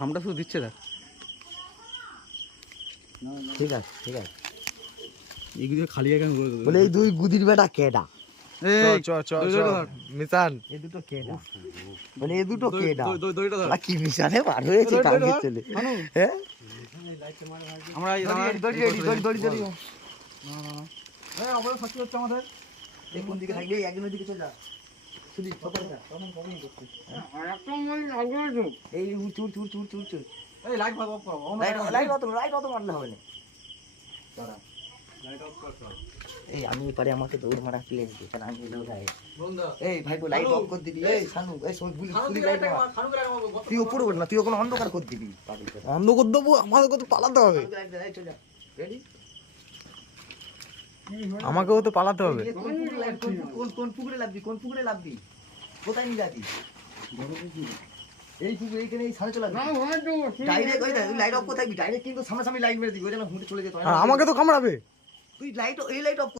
খামটা শুধু দিচ্ছে দেখ। ঠিক আছে ঠিক আছে। এইগুলো খালি কেন বলে এই দুই গুদির বেটা কেডা? মিশান এই দুটো কেডা? বলে এই দুটো কেডা? দইটা ধর। কি মিশানে বার হয়েছে টাঙ্গে চলে। হ্যাঁ আমরা এই দড়ি দড়ি আমরা ফাঁকি হচ্ছে আমাদের। এই কোন দিকে থাকবে? একদিন ওই দিকে চলে যা। সুদীপ সকালে যা। তখন কমই করছিস। আর একটা মই লাগবে তো। এই চুর। এই লাইট ভাগ অফ করো। লাইট অত মারলে হবে না। দাঁড়া। লাইট অফ কর সব। এই আমি পারে আমাকে দৌড় মারা প্লেন দিই কারণ আমি এলো গায়ে। বন্ধা। এই ভাই লাইট অফ করে দিবি। এই শানু এই সব গুলি লাইট মার। খানু করে মারবো। তুই উপরে উঠ না, তুই ওখানে অন্ধকার করে দিবি। অন্ধ করে দেবো, আমাদের কত পালাতে হবে। রেডি? আমাকেও তো পালাতে হবে। কোন পুকুরে লাভবি? কোথায় নিয়ে যাবি? এই পুকুরে এইখানে এই সামনে চলে আসবি। ডাইরেক্ট ওই লাইট অফ করে থাকবি। ডাইরেক্ট কিন্তু সামনাসামনি লাইট মেরে দিবি। ওই যেন হুঁটে চলে যেত। আর আমাকে তো কামড়াবে। তুই এই লাইট অফ